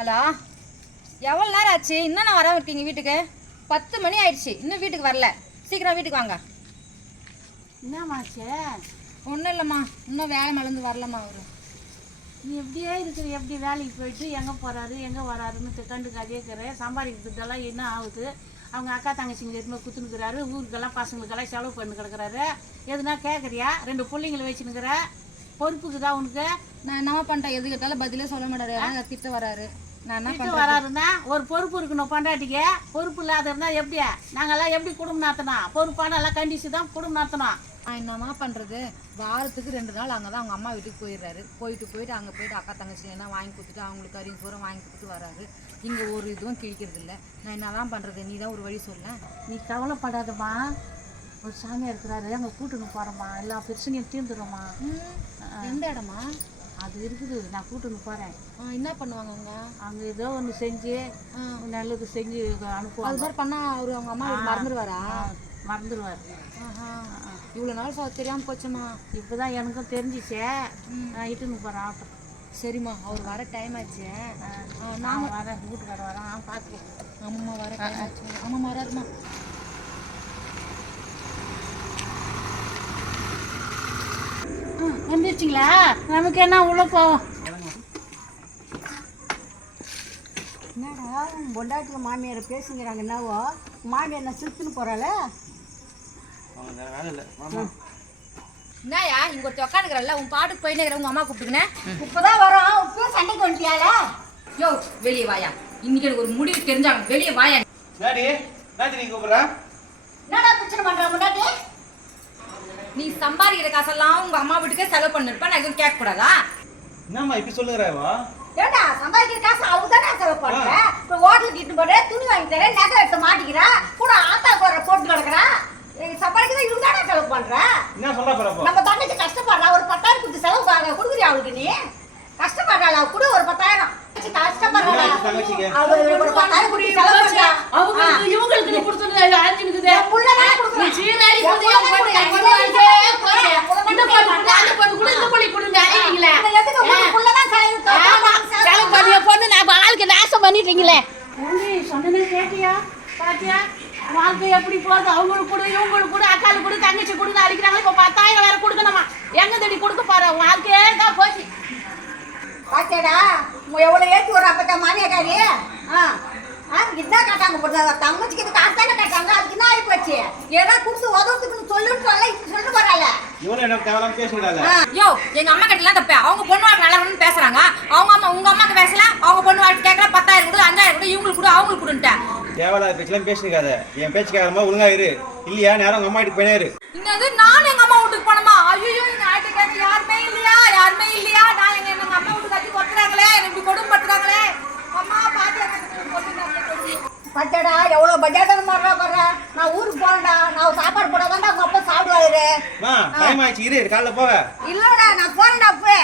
Hello. எவ்வளோ நேரம் ஆச்சு? இன்னும் நான் வர இருக்கீங்க வீட்டுக்கு? பத்து மணி ஆயிடுச்சு. இன்னும் வீட்டுக்கு வரல. சீக்கிரம் வீட்டுக்கு வாங்க. என்னமாச்சு ஒன்றும் இல்லைம்மா. இன்னும் வேலை மலர்ந்து வரலம்மா அவரு. நீ எப்படியே இருக்கிற எப்படி வேலைக்கு போயிட்டு எங்கே போகிறாரு எங்கே வராருன்னு கண்டுக்காதே இருக்கிற சம்பாதிக்கிறதுக்கெல்லாம் என்ன ஆகுது? அவங்க அக்கா தங்கச்சிங்க எதுவுமே குத்துனுக்குறாரு ஊருக்கெல்லாம் பசங்களுக்கெல்லாம் செலவு பண்ணி கிடக்குறாரு. எதுனா கேட்குறியா ரெண்டு பிள்ளைங்களை வச்சுனுக்குற பொறுப்புக்கு தான் உனக்கு? நான் என்னம்மா பண்ணிட்டேன் எது கேட்டாலும் பதிலே சொல்ல மாட்டாரு. திட்ட வராரு. என்ன பண்ணுறேன் வராருன்னா ஒரு பொறுப்பு இருக்கணும் பொண்டாட்டிக்கு. பொறுப்பு இல்லாத இருந்தால் எப்படியா நாங்கெல்லாம் எப்படி குடும்பம் நடத்தணும்? பொறுப்பான எல்லாம் கண்டிச்சு தான் குடும்பம் நான் என்னம்மா பண்ணுறது வாரத்துக்கு ரெண்டு நாள் அங்கே தான் அவங்க அம்மா வீட்டுக்கு போயிடுறாரு. போயிட்டு போயிட்டு அங்கே போயிட்டு அக்கா தங்கச்சி என்ன வாங்கி கொடுத்துட்டு அவங்களுக்கு கறி பூரா வாங்கி கொடுத்துட்டு வராரு. இங்கே ஒரு இதுவும் கிழிக்கிறது இல்லை. நான் என்னதான் பண்ணுறது நீ தான் ஒரு வழி சொல்ல. நீ கவலைப்படாதம்மா. ஒரு சாமியார் இருக்கிறாரு. அங்கே கூட்டுன்னு போகிறோம்மா எல்லா பிரச்சனையும் தீர்ந்துடும்மா எந்த இடமா அது இருக்குது. நான் கூட்டுன்னு போகிறேன் என்ன பண்ணுவாங்க அவங்க? அங்கே ஏதோ ஒன்று செஞ்சு நல்லது செஞ்சு அது அனுப்புவாங்க. மாதிரி பண்ணா அவரு அவங்க அம்மா மறந்துடுவாரா மறந்துடுவார் இவ்வளோ நாள் தெரியாமல் போச்சுமா? இப்போ தான் எனக்கும் தெரிஞ்சிச்சே. நான் இட்டுன்னு போகிறேன் ஆட்டோ. சரிம்மா அவர் வர டைம் ஆச்சு. நான் வரேன் வீட்டுக்கார வரேன். பார்த்துக்கோ அம்மா வர டைம் ஆச்சு அம்மா வராருமா வந்துருச்சிங்களா நமக்கு என்ன உள்ள போவோம்? என்னடா உன் பொண்டாட்டியில் மாமியார் பேசுங்கிறாங்க என்னவோ? மாமியார் என்ன சிரித்துன்னு போகிறாள என்னயா இங்க ஒருத்தர் உட்காந்துக்கிறல்ல உன் பாட்டுக்கு போயின்னு இருக்கிற உங்க அம்மா கூப்பிட்டுக்கினேன் இப்போதான் வரோம். இப்போ சண்டைக்கு வந்துட்டியால யோ வெளியே வாயா. இன்னைக்கு எனக்கு ஒரு முடிவு தெரிஞ்சாங்க வெளியே வாயா. நீ கூப்பிடுறா? என்னடா பிரச்சனை பண்ணுறா பொண்டாட்டி? நீ சம்பாதிக்கிற காசெல்லாம் உங்க அம்மா வீட்டுக்கே செலவு பண்ணிருப்ப நான் எதுவும் கேட்க கூடாதா என்னம்மா இப்படி சொல்லுகிறாவா ஏண்டா சம்பாதிக்கிற காசு அவங்க தானே செலவு பண்ணுற? இப்போ ஹோட்டலுக்கு இட்டு போடுற துணி வாங்கி தரேன் நகை எடுத்து மாட்டிக்கிறா கூட ஆத்தா போடுற போட்டு கிடக்குறா. சம்பாதிக்கிறதா இவங்க தானே செலவு பண்ற என்ன சொல்ற போறப்போ நம்ம தங்கச்சி கஷ்டப்படுறா ஒரு பத்தாயிரம் கொடுத்து செலவு பாருங்க கொடுக்குறியா அவளுக்கு நீ? கஷ்டப்படுறாளா? கூட ஒரு பத்தாயிரம். பண்றா அவங்களுக்கு இவங்களுக்கு நீ கொடுத்துருந்தா அழிஞ்சுக்குது என் புள்ளதான் கொடுக்கணும். நீ சீராடி என் போது, புள்ளதான் என் பொண்ணு, என் கொடுக்கணும். பொண்ணு வாழ்க்கையே போச்சு. என் புள்ள இந்த மட்டும் பொண்ணு கொடு, அந்த பொண்ணு கொடு, இந்த பொண்ணு கொடுன்னு அழிவீங்களே. இந்த எதுக்கு உன் புள்ளதான் செலவு ஆமா, செலவு பண்ணிய பொண்ணு நான் வாழ்க்கை கேட்டியா? பாத்தியா? வாழ்க்கை எப்படி போகுது? அவங்களுக்கு கூட இவங்களுக்கு கூட அக்காளுக்கு கூட தங்கச்சி கொடுன்னு அழிக்கிறாங்க இப்போ பத்தாயிரம் வேற கொடுக்கணுமா எங்க தேடி கொடுக்க பாரு வாழ்க்கையே தான் போச்சு. பாத்தியாடா உன் எவ்வளவு ஏற்றி வர அப்பதான் மாமியாக்காரி ஆ ஆ இதுதான் காட்டாங்க தங்கச்சிக்கு இது காசு தானே காட்டாங்க அதுக்கு என்ன ஆகி போச்சு ஏதா கொடுத்து உதவுறதுக்கு சொல்லுன்னு சொல்ல இப்படி சொல்லிட்டு போறாள் இவனும் என்ன ஆ யோ எங்க அம்மா கிட்ட தப்ப. அவங்க பொண்ணு வாழ்க்கை நல்லா பேசுறாங்க. அவங்க அம்மா உங்க அம்மாக்கு பேசலாம் அவங்க பொண்ணு வாழ்க்கை கேட்கற பத்தாயிரம் கொடு அஞ்சாயிரம் கொடு இவங்களுக்கு கொடு அவங்களுக்கு கொடுன்ட்டேன் தேவையில்லாத பேச்செல்லாம் பேசிருக்காத என் பேச்சு கேட்காம ஒழுங்கா இரு. இல்லையா நேரம் உங்க அம்மா வீட்டுக்கு இரு. என்னது நான் எங்க அம்மா வீட்டுக்கு போனோமா? ஐயோ எங்க ஆட்டு கேட்க யாருமே இல்லையா? யாருமே இல்லையா? நான் எங்க எங்க அம்மா வீட்டுக்கு கட்டி கொத்துறாங்களே எனக்கு இப்படி கொடுமைப்படுத்துறாங்களே அம்மா பாத்து. பட்டடா எவ்வளோ பட்ஜெட்டான மாடுறா பாடுறா நான் ஊருக்கு போறேன்டா நான் சாப்பாடு போட வந்தா அவங்க அப்பா சாப்பிடுவாரு மா டைம் ஆயிடுச்சு. இரு காலைல போக. இல்லடா நான் போறேன்டா போய்